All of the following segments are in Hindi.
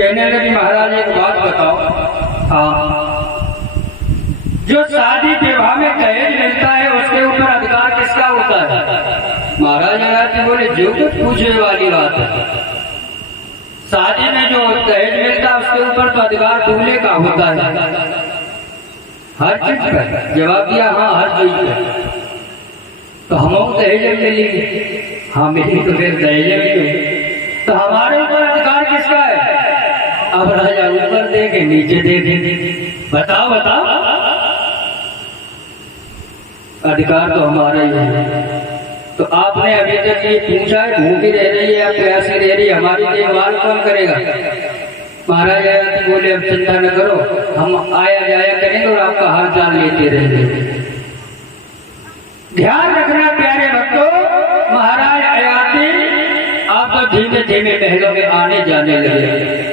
कहने लगे महाराज एक बात बताओ। हाँ, जो शादी विवाह में दहेज मिलता है उसके ऊपर अधिकार किसका होता है? महाराज आया बोले जो कुछ पूछने वाली बात है, शादी में जो दहेज मिलता है उसके ऊपर तो अधिकार दूल्हे का होता है। हर चीज पर जवाब दिया हाँ हर चीज पर। तो हम दहेज मिलेंगे? हाँ मिली तो फिर दहेज मिले तो हमारे ऊपर अधिकार किसका है? अब राजा ऊपर देखे नीचे देखे, बताओ बताओ, अधिकार तो हमारा ही है। तो आपने अभी तक ये पूछा है भूखी रह रही है या प्यासी रह रही है, हमारी देखभाल कौन करेगा? महाराज आया बोले अब चिंता न करो, हम आया जाया करेंगे और आपका हाल चाल लेते रहेंगे। ध्यान रखना प्यारे भक्तों, महाराज आयाती आप तो धीमे धीमे महलों में आने जाने लगे।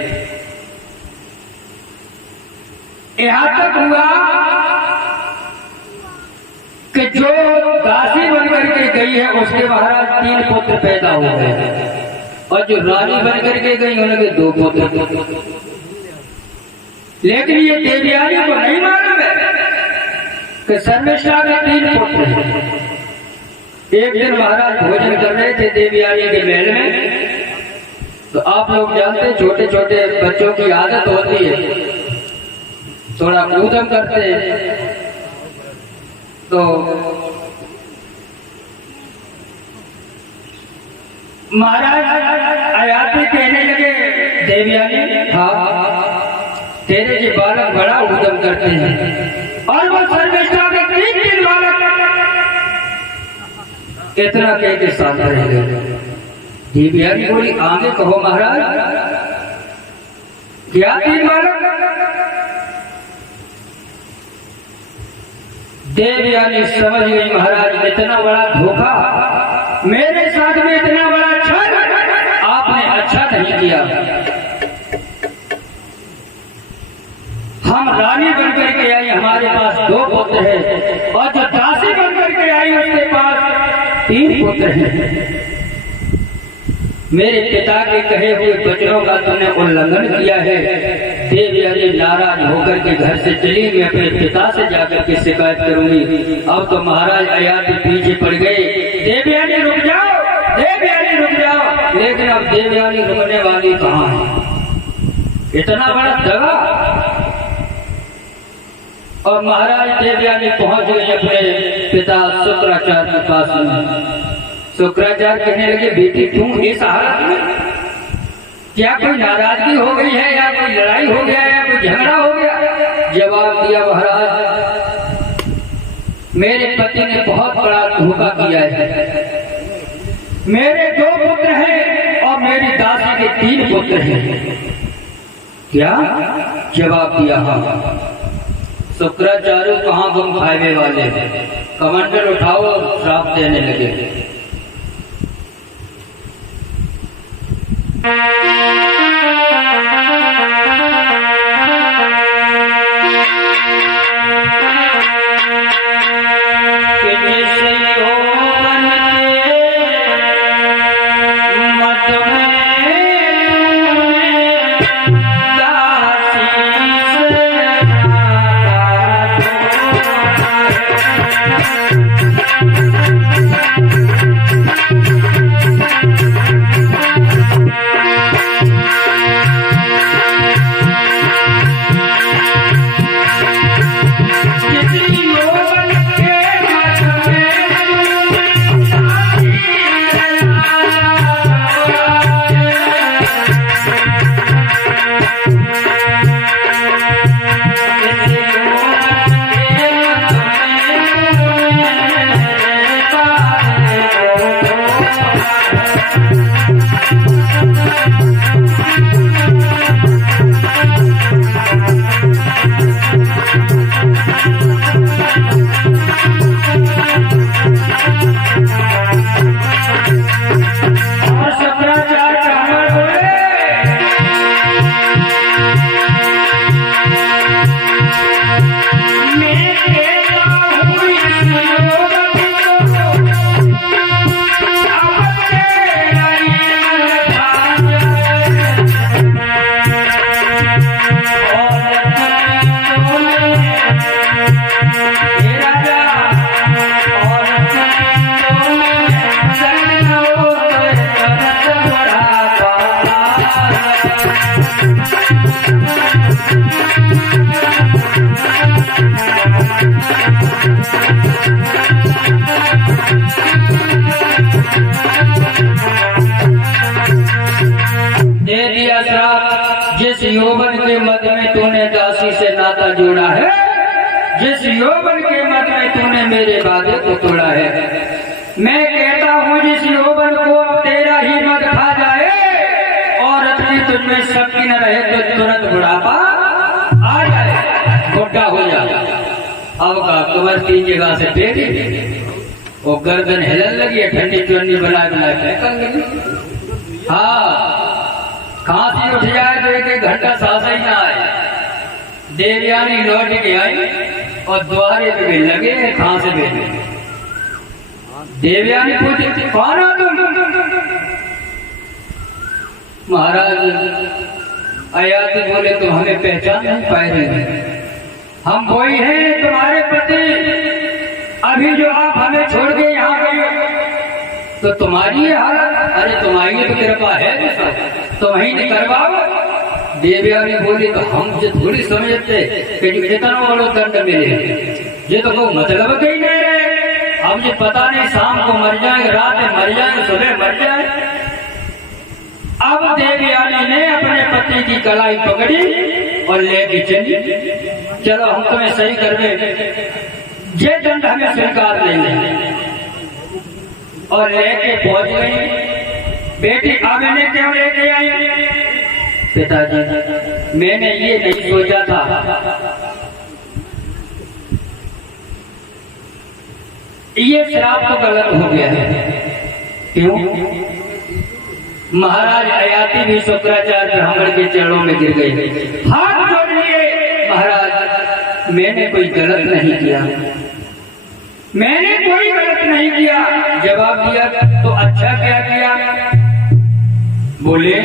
यहां तक हुआ कि जो दासी बनकर के गई है उसके महाराज 3 पुत्र पैदा हो गए और जो रानी बनकर के गई उनके 2 पुत्र। लेकिन ये देवयानी को नहीं मालूम है कि शर्मिष्ठा के 3 पुत्र हैं। एक दिन महाराज भोजन कर रहे थे देवयानी के महल में, तो आप लोग जानते हैं छोटे छोटे बच्चों की आदत होती है थोड़ा ऊधम करते हैं। तो महाराज आयाती कहने लगे देवयानी हाँ तेरे ये बालक बड़ा उद्यम करते हैं और वो शर्मिष्ठा के 3 बालक इतना कह के साथ रहेंगे। देवयानी बोली आगे कहो महाराज क्या 3 बालक? देवयानी समझ गई महाराज इतना बड़ा धोखा मेरे साथ में, इतना बड़ा छल आपने अच्छा नहीं किया। हम रानी बनकर के आई, हमारे पास 2 पुत्र हैं और जो दासी बनकर के आई उसके पास 3 पुत्र हैं। मेरे पिता के कहे हुए वचनों का तुमने उल्लंघन किया है। देवयानी नाराज होकर के घर से चली, मैं अपने पिता से जाकर के शिकायत करूंगी। अब तो महाराज आयाती पीछे पड़ गए, देवयानी रुक जाओ, देवयानी रुक जाओ। लेकिन अब देवयानी रुकने वाली कहाँ है? इतना बड़ा दगा। और महाराज देवयानी पहुंच गए अपने पिता शुक्राचार्य के पास में। शुक्राचार्य कहने लगे बेटी तुम इस हालत में, क्या कोई नाराजगी हो गई है या कोई लड़ाई हो गया या कोई झगड़ा हो गया? जवाब दिया महाराज मेरे पति ने बहुत बड़ा धोखा किया है। मेरे 2 पुत्र हैं और मेरी दासी के 3 पुत्र हैं। क्या? जवाब दिया हाँ। शुक्राचार्य कहाँ गुम खाने वाले, कमंडल उठाओ और श्राप देने लगे। कद में तूने दासी से नाता जोड़ा है, जिस यौवन के मद में तूने मेरे वादे को तोड़ा है। मैं कहता हूँ जिस यौवन को अब तेरा ही मद खा जाए, औरत की तुझमें शक्ति न रहे तो तुरंत बुढ़ापा आ जाए, बुढ़ा हो जाए। अब का कमर 3 जगह से टेढ़ी, वो गर्दन हिलन लगी है, ठंडी चुन्नी बनाए फेंकन लगी। हाँ, खांसी उठ जाए तो 1 घंटा सांस ही ना आए। देवयानी लौट के आई और द्वारे पे भी लगे हैं खांसे पे। देवयानी पूछती कौन हो तुम? महाराज आयाती बोले तुम हमें पहचान नहीं पाए रहे, हम वही हैं तुम्हारे पति। अभी जो आप हमें छोड़ के यहाँ गए तो तुम्हारी ये हालत, अरे तुम्हारी तो कृपा है, तुम ही नहीं करवाओ। देवयानी बोली तो हम जो थोड़ी समझते कि इतना बड़ो दंड मिले, ये तो कोई मतलब ही नहीं है। हम जो पता नहीं शाम को मर जाएंगे, रात में मर जाएंगे, सुबह मर जाए। अब देवयानी ने अपने पति की कलाई पकड़ी और लेके चली, चलो हम तुम्हें सही कर दे, ये दंड हमें स्वीकार लेंगे। और लेके पहुंच गई। बेटी अब इन्हें क्यों लेके आई? पिताजी मैंने ये नहीं सोचा था, ये श्राप तो गलत हो गया है। क्यों? महाराज आयाती भी शुक्राचार्य ब्राह्मण के चरणों में गिर गई, हाथ जोड़िए महाराज मैंने कोई गलत नहीं किया, मैंने कोई गलत नहीं किया। जवाब दिया तो अच्छा क्या किया? बोले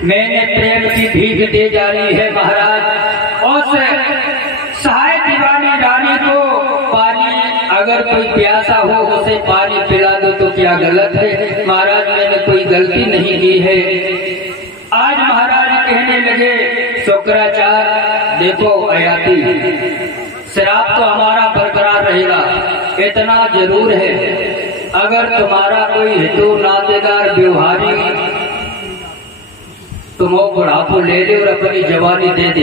मैंने प्रेम की भीख दे जानी है महाराज, और सहाय दीवानी रानी को पानी, अगर कोई प्यासा हो उसे पानी पिला दो तो क्या गलत है? महाराज मैंने कोई गलती नहीं की है। आज महाराज कहने लगे शुक्राचार्य देखो आयाती, श्राप तो हमारा बरकरार रहेगा, इतना जरूर है अगर तुम्हारा कोई हितू नातेदार व्यवहारी तुम वो बुढ़ापो ले ले और अपनी जवानी दे दे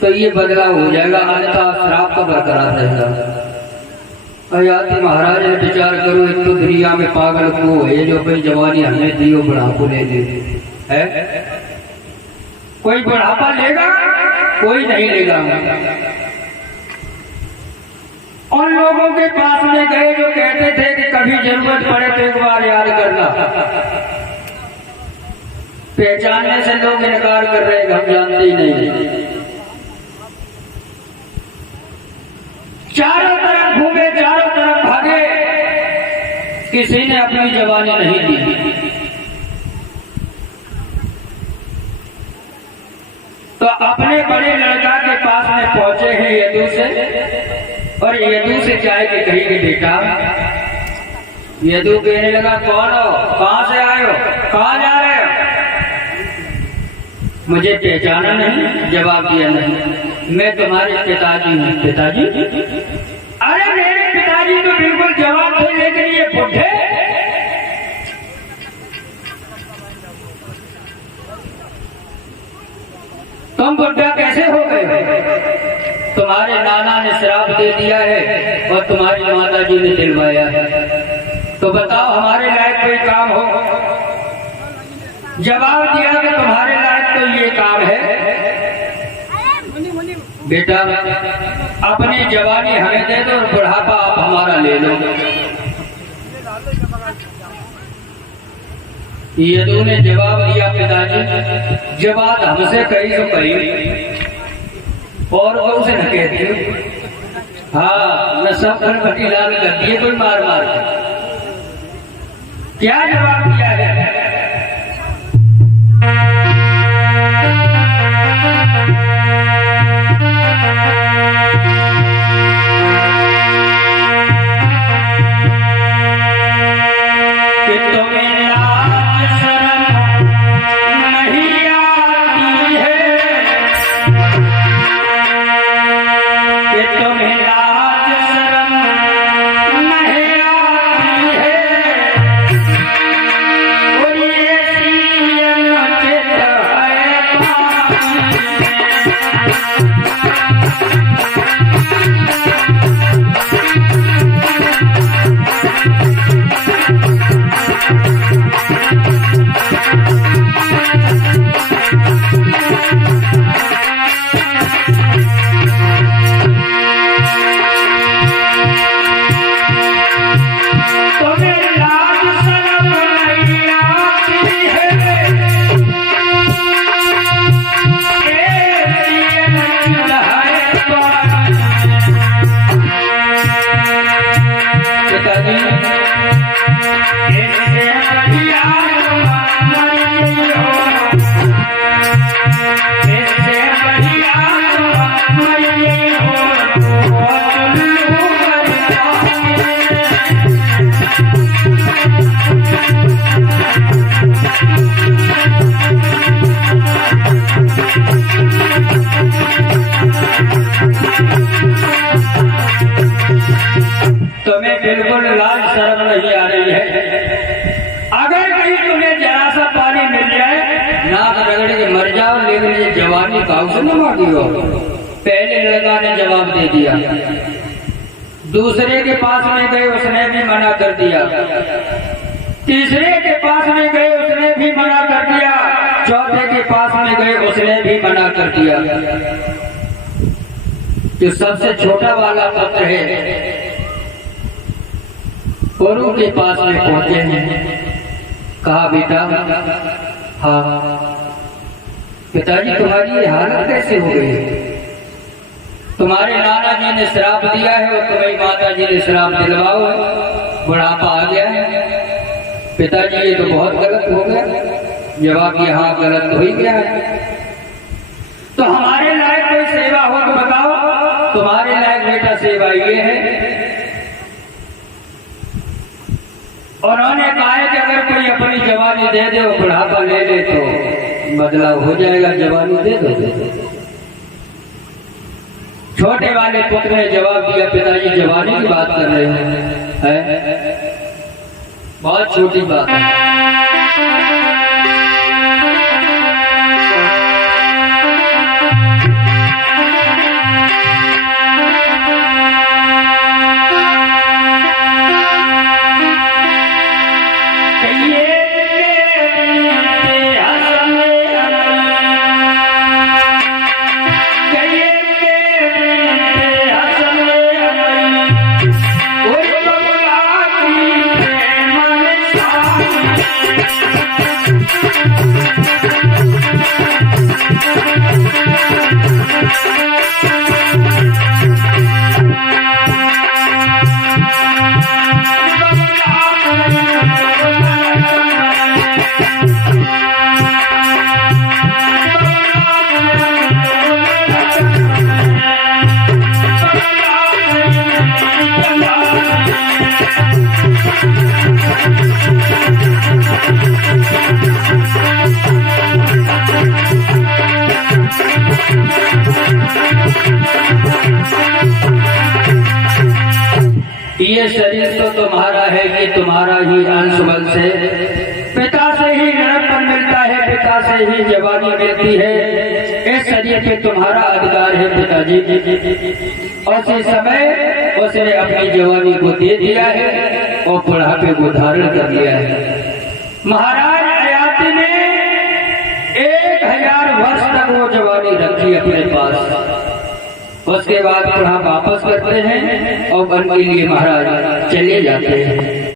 तो ये बदलाव हो जाएगा, अन्यथा श्राप तो बरकरार रहेगा। आयाती महाराज ने विचार करो, एक तो दुनिया में पागल को है जो अपनी जवानी हमें दियो बुढ़ापो ले ले है, कोई बुढ़ापा लेगा? कोई नहीं लेगा। उन लोगों के पास में गए जो कहते थे कि कभी जरूरत पड़े तो एक बार याद करना। पहचानने से लोग इनकार कर रहे हैं, हम जानते ही नहीं। चारों तरफ घूमे, चारों तरफ भागे, किसी ने अपनी जवानी नहीं दी। तो अपने बड़े लड़का के पास में पहुंचे हैं यदु से, और यदु से जाए कि कही कि बेटा, यदु कहने लगा कौन हो, कहां से आए हो, कहां जा रहे हो? मुझे पहचाना नहीं, जवाब दिया नहीं। मैं तुम्हारे पिताजी हूँ। पिताजी? अरे मेरे पिताजी तो बिल्कुल जवान थे, लेकिन ये बुढ़े। तुम बुढ़ा कैसे हो गए? तुम्हारे नाना ने श्राप दे दिया है और तुम्हारी माता जी ने दिलवाया है। तो बताओ हमारे लायक कोई काम हो? जवाब दिया कि तुम्हारे लायक तो ये काम है। बेटा, अपनी जवानी हमें दे दो और बुढ़ापा आप हमारा ले लो। यदु ने जवाब दिया, पिताजी जवाब हमसे कही तो कही, और उसे न कहती हूँ। हाँ, मैं सब खरपटी लाल कर दिए कोई मार मार के। क्या जवाब दिया है? तुम्हें बिल्कुल लाज शर्म नहीं आ रही है? अगर कहीं तुम्हें जरा सा पानी मिल जाए, नाक रगड़ के मर जाओ, लेकिन ये जवानी काऊ से न मांगी हो। पहले लड़का ने जवाब दे दिया, दूसरे के पास में गए, उसने भी मना कर दिया, तीसरे के पास में गए, उसने भी मना कर दिया, चौथे के पास में गए, उसने भी मना कर दिया। जो सबसे छोटा वाला पुत्र है, गुरु के पास में पहुंचे हैं। कहा बेटा, हाँ पिताजी तुम्हारी ये हालत कैसे हो गई? तुम्हारे नाना जी ने श्राप दिया है और तुम्हारी माता जी ने श्राप दिलवाओ है, बुढ़ापा आ गया है। पिताजी ये तो बहुत गलत हो गया। जवाब दिया, हाँ गलत हो ही गया है। तो हमारे लायक कोई सेवा हो तो बताओ। तुम्हारे लायक बेटा सेवा ये है। उन्होंने कहा है कि अगर कोई अपनी जवानी दे दे और बुढ़ापा ले ले तो बदलाव हो जाएगा, जवानी दे दो। छोटे वाले पुत्र ने जवाब दिया, पिताजी जवानी की बात कर रहे हैं, बहुत छोटी बात है। ये शरीर तो तुम्हारा है, ये तुम्हारा ही अंश बल से पिता से ही लड़कपन मिलता है, पिता से ही जवानी मिलती है। इस शरीर पे तुम्हारा अधिकार है पिताजी। उसी समय उसने अपनी जवानी को दे दिया है और बुढ़ापे को धारण कर लिया है। महाराज अयाति ने 1000 वर्ष तक वो जवानी रखी अपने पास। उसके बाद बुढ़ा वापस करते हैं और वन के लिए महाराज चले जाते हैं।